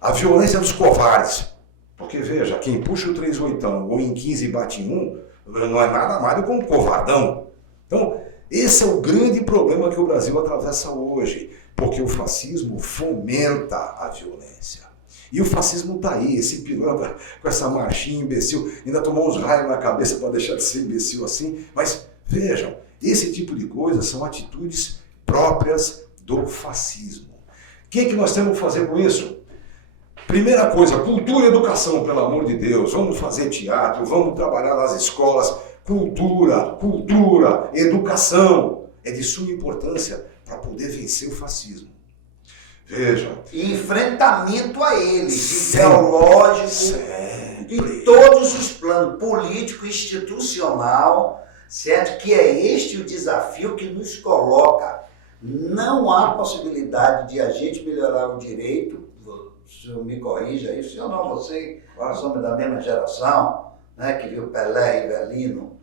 A violência dos covardes. Porque veja, quem puxa o 38 ou em 15 bate em 1, não é nada mais do que um covardão. Então, esse é o grande problema que o Brasil atravessa hoje, porque o fascismo fomenta a violência. E o fascismo está aí, esse pilantra com essa marchinha imbecil, ainda tomou uns raios na cabeça para deixar de ser imbecil assim. Mas vejam, esse tipo de coisa são atitudes próprias do fascismo. O que nós temos que fazer com isso? Primeira coisa, cultura e educação, pelo amor de Deus. Vamos fazer teatro, vamos trabalhar nas escolas. Cultura, educação. É de suma importância para poder vencer o fascismo. Veja. E enfrentamento a ele, ideológico, de todos os planos, político, institucional, certo? Que é este o desafio que nos coloca. Não há possibilidade de a gente melhorar o direito, o senhor me corrija aí, o senhor não, você, nós somos da mesma geração, né, que viu Pelé, Rivelino,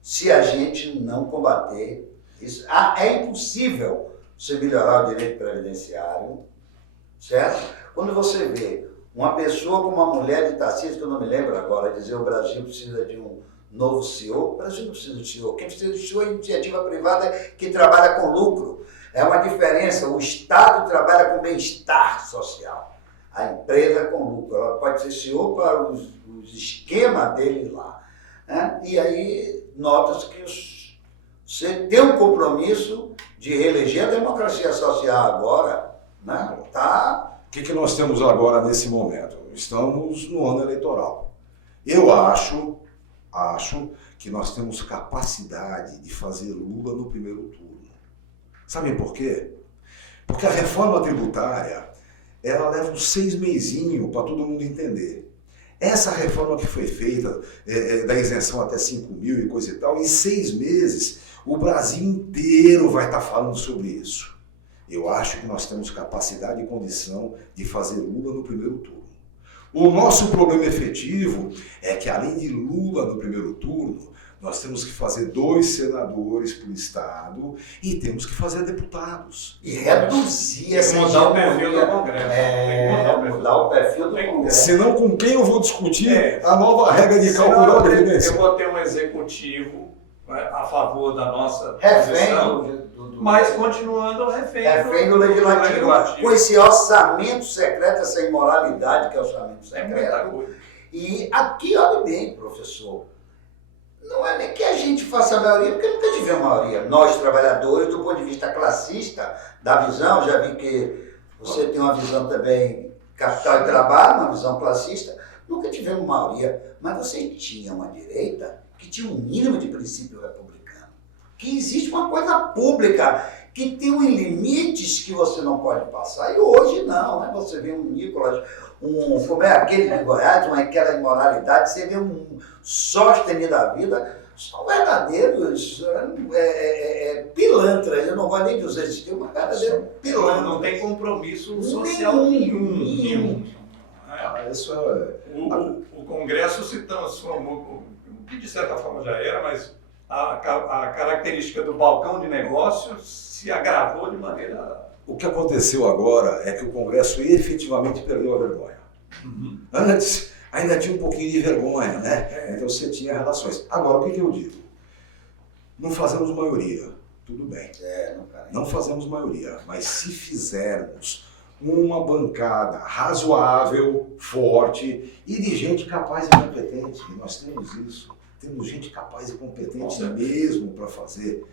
se a gente não combater isso. É impossível você melhorar o direito previdenciário, certo? Quando você vê uma pessoa como uma mulher de Tarcísio, que eu não me lembro agora, dizer o Brasil precisa de um novo CEO, o Brasil não precisa de CEO, quem precisa de CEO é a iniciativa privada que trabalha com lucro. É uma diferença, o Estado trabalha com bem-estar social, a empresa com lucro, ela pode ser CEO para os esquemas dele lá, né? E aí nota-se que você tem um compromisso de reeleger a democracia social agora, né? Tá. O que nós temos agora nesse momento? Estamos no ano eleitoral. Eu acho que nós temos capacidade de fazer Lula no primeiro turno. Sabem por quê? Porque a reforma tributária, ela leva uns 6 mesinhos para todo mundo entender. Essa reforma que foi feita, da isenção até 5 mil e coisa e tal, em 6 meses, o Brasil inteiro vai estar falando sobre isso. Eu acho que nós temos capacidade e condição de fazer Lula no primeiro turno. O nosso problema efetivo é que, além de Lula no primeiro turno, nós temos que fazer 2 senadores por estado e temos que fazer deputados. E reduzir essa mudar o perfil do Congresso. Mudar o perfil do Congresso. Senão, com quem eu vou discutir a nova regra de cálculo da Previdência? Eu vou ter um executivo, né, a favor da nossa refém posição, mas continuando refém do legislativo, com esse orçamento secreto, essa imoralidade que é o orçamento secreto. E aqui, olha bem, professor, não é nem que a gente faça a maioria, porque nunca tivemos maioria. Nós, trabalhadores, do ponto de vista classista, da visão, já vi que você tem uma visão também capital e trabalho, uma visão classista, nunca tivemos maioria, mas você tinha uma direita que tinha um mínimo de princípio republicano, que existe uma coisa pública, que tem uns limites que você não pode passar, e hoje não, né? Você vê um Nicolas, como é aquele de Goiás, aquela imoralidade, você vê um Sóstenes da vida, são verdadeiros pilantras, eu não gosto nem de usar esse termo, mas verdadeiro pilantra. Não tem compromisso social nenhum. Isso é... O Congresso se transformou, que de certa forma já era, mas a característica do balcão de negócios se agravou de maneira... O que aconteceu agora é que o Congresso efetivamente perdeu a vergonha. Uhum. Antes, ainda tinha um pouquinho de vergonha, né? Então você tinha relações. Agora, o que eu digo? Não fazemos maioria, tudo bem. Não fazemos maioria, mas se fizermos uma bancada razoável, forte e de gente capaz e competente, e nós temos isso, temos gente capaz e competente mesmo para fazer.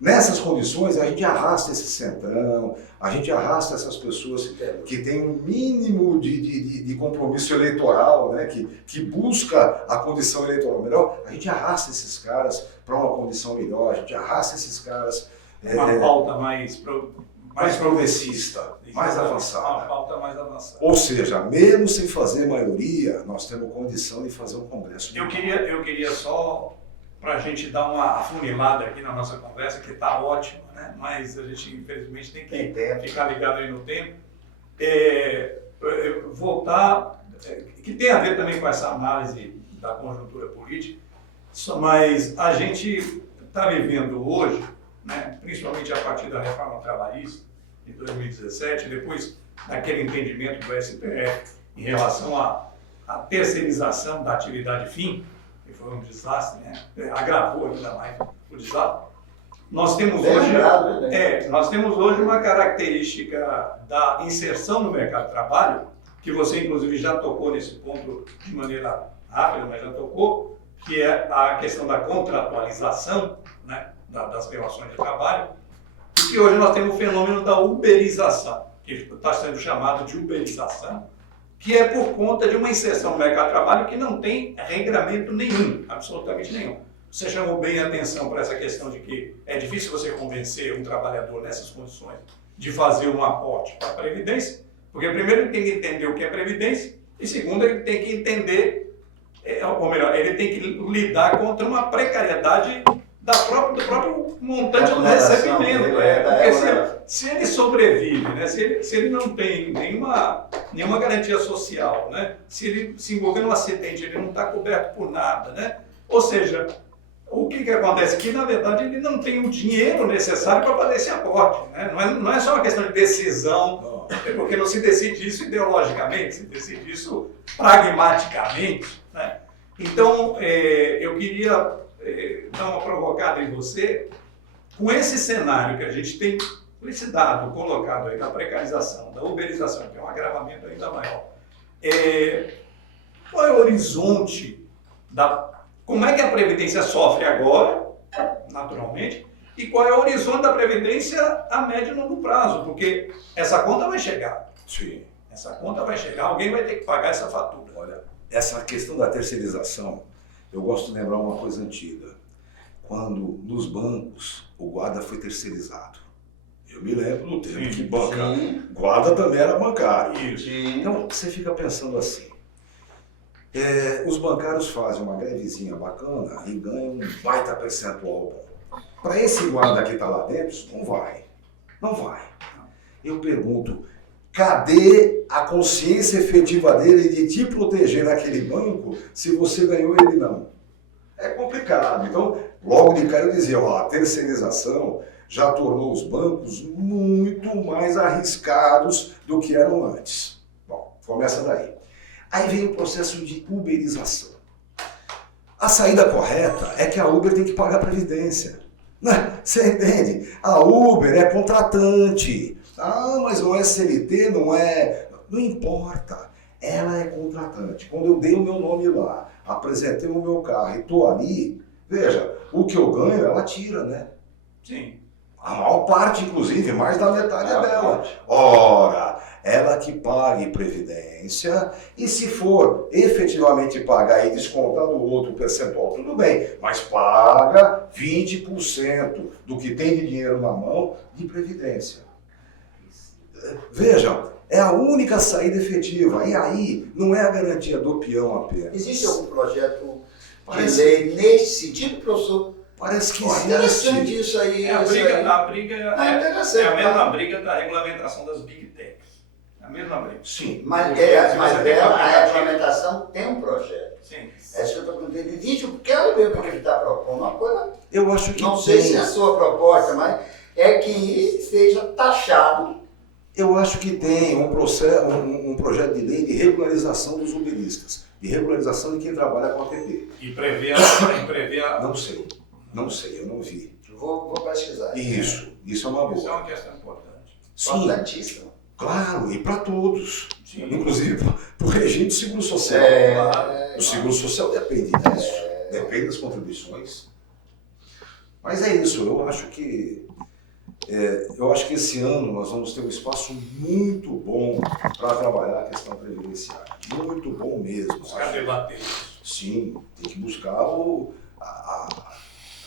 Nessas condições, a gente arrasta esse centrão, a gente arrasta essas pessoas que têm um mínimo de compromisso eleitoral, né? que busca a condição eleitoral melhor, a gente arrasta esses caras para uma condição melhor, a gente arrasta esses caras... Uma pauta mais progressista, mais avançada. Uma pauta mais avançada. Ou seja, mesmo sem fazer maioria, nós temos condição de fazer um congresso. Eu queria só, para a gente dar uma afunilada aqui na nossa conversa, que está ótima, né? Mas a gente, infelizmente, tem que ficar ligado aí no tempo. Voltar, que tem a ver também com essa análise da conjuntura política, mas a gente está vivendo hoje, né, principalmente a partir da reforma trabalhista de 2017, depois daquele entendimento do STF em relação à terceirização da atividade fim, que foi um desastre, né, agravou ainda mais o desastre. nós temos Bem hoje, lembrado, né? nós temos hoje uma característica da inserção no mercado de trabalho, que você inclusive já tocou nesse ponto de maneira rápida, mas já tocou, que é a questão da contratualização, né, das relações de trabalho, e que hoje nós temos o fenômeno da uberização, que está sendo chamado de uberização, que é por conta de uma inserção no mercado de trabalho que não tem regramento nenhum, absolutamente nenhum. Você chamou bem a atenção para essa questão de que é difícil você convencer um trabalhador nessas condições de fazer um aporte para a Previdência, porque primeiro ele tem que entender o que é Previdência e segundo ele tem que entender, ou melhor, ele tem que lidar contra uma precariedade do próprio montante do recebimento. Porque se ele sobrevive, né, se ele não tem nenhuma garantia social, né, se ele se envolver num acidente, ele não está coberto por nada, né, ou seja, o que acontece? Que, na verdade, ele não tem o dinheiro necessário para fazer esse aporte. Né? Não é só uma questão de decisão, porque não se decide isso ideologicamente, se decide isso pragmaticamente. Né? Então, eu queria dar uma provocada em você, com esse cenário que a gente tem, com esse dado colocado aí da precarização, da uberização, que é um agravamento ainda maior. Qual é o horizonte como é que a Previdência sofre agora, naturalmente, e qual é o horizonte da Previdência a médio e longo prazo? Porque essa conta vai chegar. Sim. Essa conta vai chegar, alguém vai ter que pagar essa fatura. Olha, essa questão da terceirização, eu gosto de lembrar uma coisa antiga. Quando nos bancos o guarda foi terceirizado. Eu me lembro do tempo que guarda também era bancário. Isso. Então você fica pensando assim. Os bancários fazem uma grevezinha bacana e ganham um baita percentual bom. Para esse guarda que está lá dentro, isso não vai. Não vai. Eu pergunto, cadê a consciência efetiva dele de te proteger naquele banco se você ganhou e ele não? É complicado. Então, logo de cara eu dizia, a terceirização já tornou os bancos muito mais arriscados do que eram antes. Bom, começa daí. Aí vem o processo de uberização. A saída correta é que a Uber tem que pagar a Previdência. Você entende? A Uber é contratante. Mas não é CLT, não é... Não importa. Ela é contratante. Quando eu dei o meu nome lá, apresentei o meu carro e estou ali, veja, o que eu ganho, ela tira, né? Sim. A maior parte, inclusive, mais da metade é dela. Ora, ela que pague Previdência e se for efetivamente pagar e descontar do outro percentual, tudo bem, mas paga 20% do que tem de dinheiro na mão de Previdência. Vejam, é a única saída efetiva. E aí, não é a garantia do peão apenas. Existe algum projeto de lei nesse sentido, professor? Parece que existe. Interessante isso aí. A briga é a mesma briga da regulamentação das Big Techs. É a mesma briga. Sim. Mas a regulamentação tem um projeto. Sim. É isso que eu estou perguntando. Existe o que ela mesmo que ele está propondo. Uma coisa, eu acho que não sei se é a sua proposta, mas é que seja taxado. Eu acho que tem um projeto de lei de regularização dos uberistas, de regularização de quem trabalha com APP. E prevê a... Não sei, eu não vi. Vou pesquisar. Isso é uma boa. Isso é uma questão importante. Sim, importantíssimo. claro, e para todos. Sim. Inclusive para o regime de seguro social. O seguro social depende disso, depende das contribuições. Mas é isso, eu acho que esse ano nós vamos ter um espaço muito bom para trabalhar a questão previdenciária. Muito bom mesmo. Buscar debater isso. Sim, tem que buscar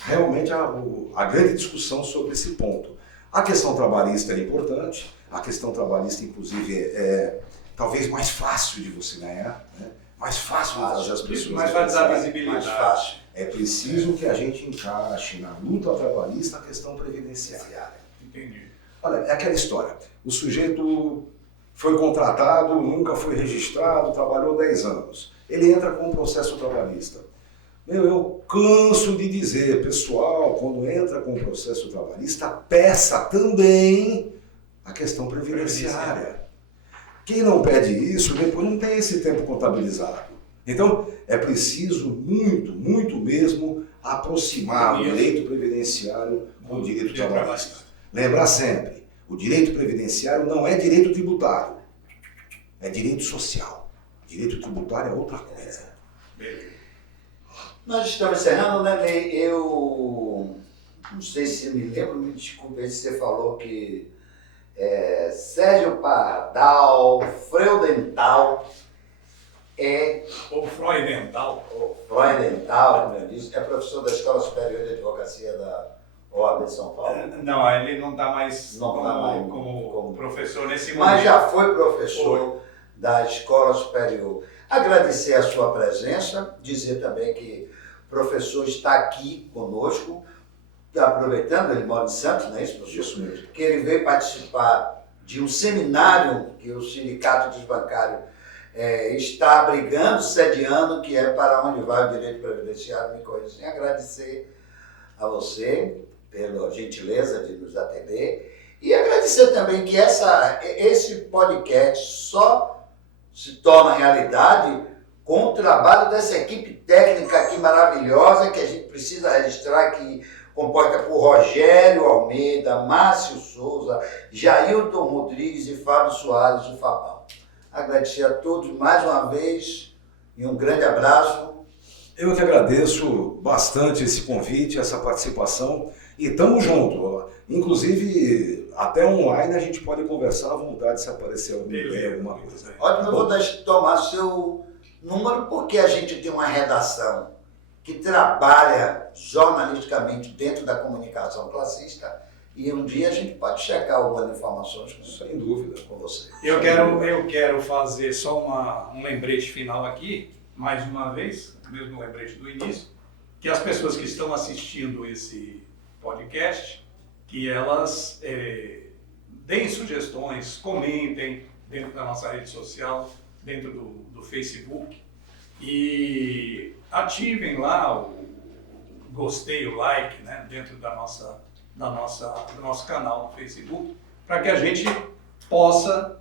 realmente a grande discussão sobre esse ponto. A questão trabalhista é importante, a questão trabalhista, inclusive, é talvez mais fácil de você ganhar, né? Mais fácil de fazer as pessoas. Mais fácil dar visibilidade. Mais fácil. É preciso que a gente encaixe na luta trabalhista a questão previdenciária. Entendi. Olha, é aquela história. O sujeito foi contratado, nunca foi registrado, trabalhou 10 anos. Ele entra com um processo trabalhista. Eu canso de dizer, pessoal, quando entra com um processo trabalhista, peça também a questão previdenciária. Quem não pede isso, depois não tem esse tempo contabilizado. Então, é preciso muito, muito mesmo aproximar o direito previdenciário com o direito trabalhista. Lembrar sempre, o direito previdenciário não é direito tributário, é direito social. Direito tributário é outra coisa. Nós estamos encerrando, né, Ney? Eu não sei se me lembro, me desculpe aí se você falou que Sérgio Pardal, Freudenthal, Ou Freudenthal. Freudenthal, como eu disse, é professor da Escola Superior de Advocacia da OAB de São Paulo. Não, ele não está mais, Não tá mais como professor nesse momento. Mas já foi professor da Escola Superior. Agradecer a sua presença, dizer também que o professor está aqui conosco, aproveitando, ele mora em Santos, não é isso, professor? Isso mesmo. Que ele veio participar de um seminário que o Sindicato dos Bancários está abrigando, sediando, que é para onde vai o direito previdenciário, me corrija. Agradecer a você pela gentileza de nos atender e agradecer também que esse podcast só se torna realidade com o trabalho dessa equipe técnica aqui maravilhosa que a gente precisa registrar, que composta por Rogério Almeida, Márcio Souza, Jailton Rodrigues e Fábio Soares, o Fabão. Agradecer a todos mais uma vez e um grande abraço. Eu que agradeço bastante esse convite, essa participação e estamos juntos. Inclusive, até online a gente pode conversar à vontade se aparecer alguma coisa. Ótimo, eu vou tomar seu número porque a gente tem uma redação que trabalha jornalisticamente dentro da comunicação classista e um dia a gente pode checar algumas informações sem dúvida com você. Eu quero fazer só um lembrete final aqui, mais uma vez, o mesmo lembrete do início, que as pessoas que estão assistindo esse podcast, que elas deem sugestões, comentem dentro da nossa rede social, dentro do Facebook, e ativem lá o gostei, o like, né, dentro do nosso canal no Facebook, para que a gente possa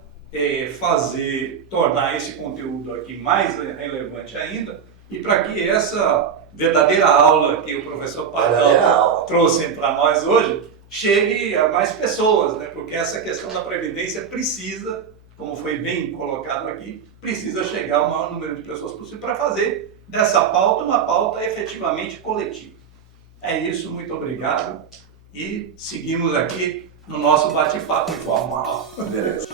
tornar esse conteúdo aqui mais relevante ainda e para que essa verdadeira aula que o professor Pardal trouxe para nós hoje chegue a mais pessoas, né, porque essa questão da Previdência precisa, como foi bem colocado aqui, precisa chegar ao maior número de pessoas possível para fazer dessa pauta uma pauta efetivamente coletiva. É isso, muito obrigado e seguimos aqui no nosso bate-papo informal. Beleza.